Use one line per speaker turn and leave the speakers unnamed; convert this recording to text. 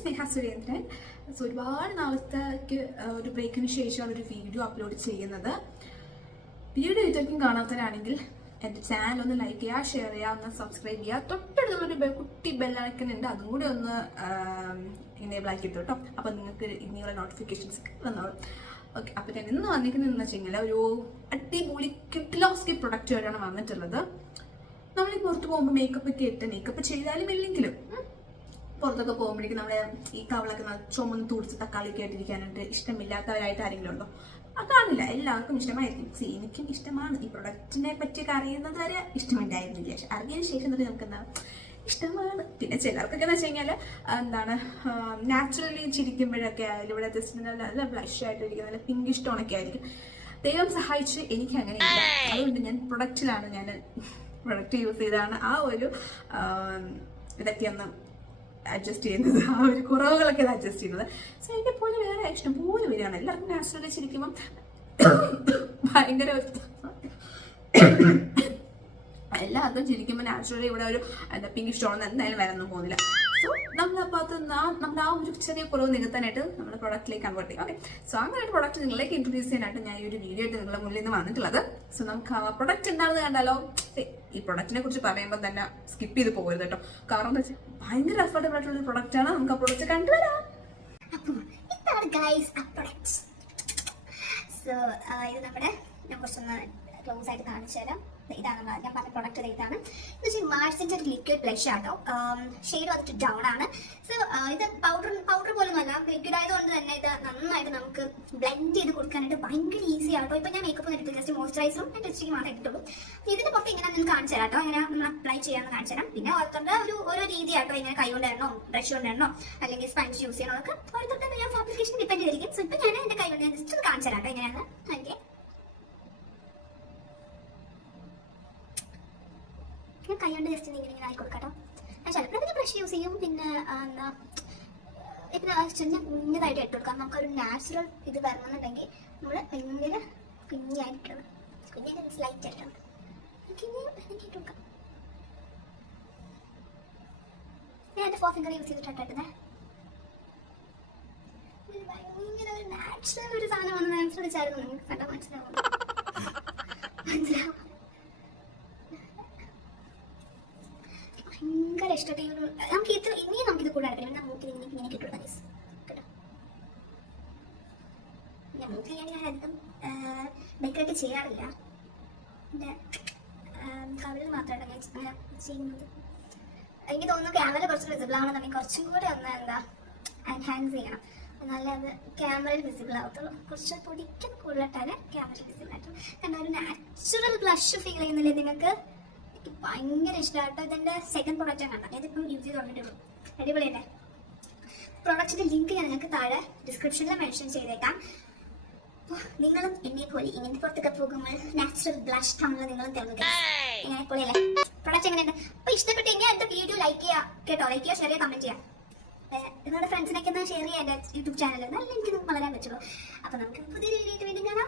സ്നേഹ Surendran so ഒരുപാട് നാളത്തേക്ക് ഒരു ബ്രേക്കിന് ശേഷമാണ് ഒരു വീഡിയോ അപ്ലോഡ് ചെയ്യുന്നത്. വീഡിയോ ഇതൊക്കെ കാണാത്തവരാണെങ്കിൽ എന്റെ ചാനൽ ഒന്ന് ലൈക്ക് ചെയ്യുക ഷെയർ ചെയ്യുക ഒന്ന് സബ്സ്ക്രൈബ് ചെയ്യുക തൊട്ടടുത്തുള്ളൊരു കുട്ടി ബെല്ലൈക്കൻ ഉണ്ട്. അതും കൂടി ഒന്ന് എനേബിൾ ആക്കി ഇട്ടു കേട്ടോ. അപ്പോൾ നിങ്ങൾക്ക് ഇനിയുള്ള നോട്ടിഫിക്കേഷൻസ് വന്നോളും. ഓക്കെ അപ്പോൾ ഞാൻ ഇന്ന് വന്നിരിക്കുന്നതെന്ന് വെച്ച് കഴിഞ്ഞാൽ ഒരു അടിപൊളി കിറ്റ്ലോസ്കി പ്രൊഡക്റ്റ് വരെയാണ് വന്നിട്ടുള്ളത്. നമ്മൾ പുറത്ത് പോകുമ്പോൾ മേക്കപ്പ് ഒക്കെ ഇട്ട് മേക്കപ്പ് ചെയ്താലും ഇല്ലെങ്കിലും പുറത്തൊക്കെ പോകുമ്പോഴേക്കും നമ്മളെ ഈ കവളൊക്കെ ചുമന്ന് തുടിച്ച് തക്കാളി കേട്ടിരിക്കാനായിട്ട് ഇഷ്ടമില്ലാത്തവരായിട്ട് ആരെങ്കിലും ഉണ്ടോ? കാണില്ല. എല്ലാവർക്കും ഇഷ്ടമായിരിക്കും. സി എനിക്കും ഇഷ്ടമാണ്. ഈ പ്രൊഡക്റ്റിനെ പറ്റിയൊക്കെ അറിയുന്നത് വരെ ഇഷ്ടമുണ്ടായിരുന്നില്ല പക്ഷെ അറിഞ്ഞതിന് ശേഷം തന്നെ നമുക്ക് എന്താ ഇഷ്ടമാണ്. പിന്നെ ചിലർക്കൊക്കെ എന്ന് വെച്ച് കഴിഞ്ഞാൽ എന്താണ് നാച്ചുറലി ചിരിക്കുമ്പോഴൊക്കെ ആയാലും ഇവിടെ ജസ്റ്റ് നല്ല ബ്ലഷ് ആയിട്ടിരിക്കും നല്ല പിങ്കിഷ് ടോണൊക്കെ ആയിരിക്കും. ദൈവം സഹായിച്ച് എനിക്ക് അങ്ങനെ അതുകൊണ്ട് ഞാൻ പ്രൊഡക്റ്റിലാണ് ഞാൻ പ്രൊഡക്റ്റ് യൂസ് ചെയ്താണ്. ആ ഒരു ഇതൊക്കെ ഒന്ന് അഡ്ജസ്റ്റ് ചെയ്യുന്നത്. ആ ഒരു കുറവുകളൊക്കെ അഡ്ജസ്റ്റ് ചെയ്യുന്നത്. സോ എന്നെ പോലെ വേറെ ഇഷ്ടം പോലെ വരികയാണ്. എല്ലാവർക്കും നാച്ചുറലി ചിരിക്കുമ്പം ഭയങ്കര എല്ലാവർക്കും ചിരിക്കുമ്പോൾ നാച്ചുറലി ഇവിടെ ഒരു എന്താ പിങ്ക് സ്റ്റോൺ എന്തായാലും വരാനൊന്നും പോകുന്നില്ല. സോ നമ്മൾ ആ- നമ്മുടെ ആ ഒരു ചെറിയ കുറവ് നികത്താനായിട്ട് നമ്മുടെ പ്രൊഡക്റ്റിലേക്ക് കൺവേർട്ട് ചെയ്യും. ഓക്കെ സോ അങ്ങനെ ഒരു പ്രൊഡക്റ്റ് നിങ്ങളിലേക്ക് ഇൻട്രൊഡ്യൂസ് ചെയ്യാനായിട്ട് ഞാൻ ഈ ഒരു വീഡിയോ ആയിട്ട് നിങ്ങളുടെ മുന്നിൽ നിന്ന് വന്നിട്ടുള്ളത്. സോ നമുക്ക് ആ പ്രൊഡക്റ്റ് എന്താണെന്ന് കണ്ടാലോ? ഈ പ്രൊഡക്റ്റിനെ കുറിച്ച് പറയുമ്പോൾ തന്നെ സ്കിപ്പ് ചെയ്ത് പോകരുത് കേട്ടോ. കാരണം എന്താ വെച്ചാൽ ഭയങ്കര അഫോർഡബിൾ ആയിട്ടുള്ള ഒരു പ്രൊഡക്റ്റ് ആണ്. നമുക്ക് ആ പ്രൊഡക്റ്റ് കണ്ടുവരാം.
സോ ഇത് നമ്മുടെ ഞാൻ കുറച്ചൊന്ന് ക്ലോസ് ആയിട്ട് കാണിച്ചു തരാം ഇതാണ് ഞാൻ പറഞ്ഞ പ്രൊഡക്റ്റ് ഇതാണ്. എന്ന് വെച്ചാൽ മാർസിന്റെ ലിക്വിഡ് ബ്ലഷ് ആട്ടോ. ഷെയ്ഡ് വന്നിട്ട് ഡൗൺ ആണ്. സോ ഇത് പൗഡർ പൗഡർ പോലും അല്ല ലിക്വിഡ് ആയതുകൊണ്ട് തന്നെ ഇത് നന്നായിട്ട് നമുക്ക് ബ്ലെൻഡ് ചെയ്ത് കൊടുക്കാനായിട്ട് ഭയങ്കര ഈസി ആട്ടോ. ഇപ്പൊ ഞാൻ മേക്കപ്പ് എടുത്ത് ജസ്റ്റ് മോയ്സ്ചറൈസറും ടെസ്റ്റിംഗ് മാത്രമേ ഇട്ടുള്ളൂ ഇതിന്റെ പുറത്ത് ഇങ്ങനെ നിങ്ങൾക്ക് കാണിച്ചു തരാം കേട്ടോ. ഇങ്ങനെ നമ്മൾ അപ്ലൈ ചെയ്യാമെന്ന് കാണിച്ചു തരാം. പിന്നെ ഓരോരുത്തരുടെ ഒരു ഓരോ രീതി ആട്ടോ. ഇങ്ങനെ കൈ കൊണ്ടായിരുന്നോ ബ്രഷ് കൊണ്ടായിരുന്നോ അല്ലെങ്കിൽ സ്പഞ്ച് യൂസ് ചെയ്യണോ ഒക്കെ ഓരോരുത്തരുടെ ആപ്ലിക്കേഷൻ ഡിപ്പെൻഡ് ചെയ്തിരിക്കും. സോ ഇപ്പൊ ഞാൻ എന്റെ കൈ കൊണ്ട് ജസ്റ്റ് ഒന്ന് കാണിച്ചു തരാം കേട്ടോ. എങ്ങനെയാണ് ഓക്കെ കൈ ജസ്റ്റ് ഇങ്ങനെ ഇങ്ങനെ ആയി കൊടുക്കാട്ടോ. ചിലപ്പോൾ പിന്നെ ബ്രഷ് യൂസ് ചെയ്യും. പിന്നെ എന്താ ഇപ്പം ചെറിയ കുഞ്ഞതായിട്ട് ഇട്ട് കൊടുക്കാം. നമുക്കൊരു നാച്ചുറൽ ഇത് വരണമെന്നുണ്ടെങ്കിൽ നമ്മൾ ഭയങ്കര കുഞ്ഞായിട്ടാണ്. കുഞ്ഞിന്റെ സ്ലൈറ്റ് ആയിട്ടാണ്. കുഞ്ഞ് എനിക്ക് ഇട്ട് കൊടുക്കാം. ഞാൻ ഫോർ ഫിംഗർ യൂസ് ചെയ്തിട്ടാണ് ഇട്ടത് ഭയങ്കര ഒരു നാച്ചുറൽ ഒരു സാധനം നാച്ചുറൽ മനസ്സിലായിരുന്നു നിങ്ങൾക്ക് കണ്ടാൽ മനസ്സിലാവും മനസ്സിലാവും ഈ ഒരു നമുക്ക് ഇത്ര ഇനിയും നമുക്ക് ഇത് കൂടാതെ പിന്നെ മൂക്കിൽ ഇങ്ങനെ ഇങ്ങനെ കിട്ടുള്ളൂ. കേട്ടോ? ഞാൻ മൂക്കിൽ ഞാൻ ഞാൻ അധികം ഡെക്കറേറ്റ് ചെയ്യാറില്ല. എന്റെ കവിളിൽ മാത്രമാണ് ഞാൻ അങ്ങനെ ചെയ്യുന്നത്. എനിക്ക് തോന്നുന്നു ക്യാമറ കുറച്ച് വിസിബിൾ ആവണമെന്നുണ്ടെങ്കിൽ കുറച്ചും കൂടെ ഒന്ന് എന്താ എൻഹാൻസ് ചെയ്യണം. എന്നാലേ അത് ക്യാമറയിൽ വിസിബിൾ ആവത്തുള്ളൂ. കുറച്ച് പൊടിക്കാൻ കൂടുതലായിട്ടാണ് ക്യാമറയിൽ വിസിബിൾ ആയിട്ടുള്ളൂ. കാരണം ഒരു നാച്ചുറൽ ബ്ലഷ് ഫീൽ ചെയ്യുന്നില്ലേ നിങ്ങൾക്ക്? എനിക്ക് ഭയങ്കര ഇഷ്ടമായിട്ട് ഇതിന്റെ സെക്കൻഡ് പ്രൊഡക്റ്റ് ആണ്. കണ്ടത് ഇതിപ്പോൾ യൂസ് ചെയ്ത് തുടങ്ങിയിട്ടുള്ളൂ അടിപൊളിയല്ലേ? പ്രൊഡക്റ്റിന്റെ ലിങ്ക് ഞാൻ നിങ്ങൾക്ക് താഴെ ഡിസ്ക്രിപ്ഷനിൽ മെൻഷൻ ചെയ്തേക്കാം. നിങ്ങളും എന്നെ പോലെ ഇങ്ങനത്തെ പുറത്തൊക്കെ പോകുമ്പോൾ നാച്ചുറൽ ബ്ലഷ് ടൗണിൽ നിങ്ങളും തിളങ്ങുക. എങ്ങനെ പൊളിയല്ലേ പ്രൊഡക്റ്റ് എങ്ങനെയുണ്ട്? അപ്പോൾ ഇഷ്ടപ്പെട്ടെങ്കിൽ എന്റെ വീഡിയോ ലൈക്ക് ചെയ്യുക കേട്ടോ ലൈക്ക് ചെയ്യുക ഷെയർ ചെയ്യുക കമന്റ് ചെയ്യുക നിങ്ങളുടെ ഫ്രണ്ട്സിനൊക്കെ ഒന്ന് ഷെയർ ചെയ്യാം എന്റെ യൂട്യൂബ് ചാനൽ നല്ല എനിക്ക് വളരാൻ പറ്റുള്ളൂ. അപ്പൊ നമുക്ക് പുതിയ വീഡിയോ വീണ്ടും കാണാം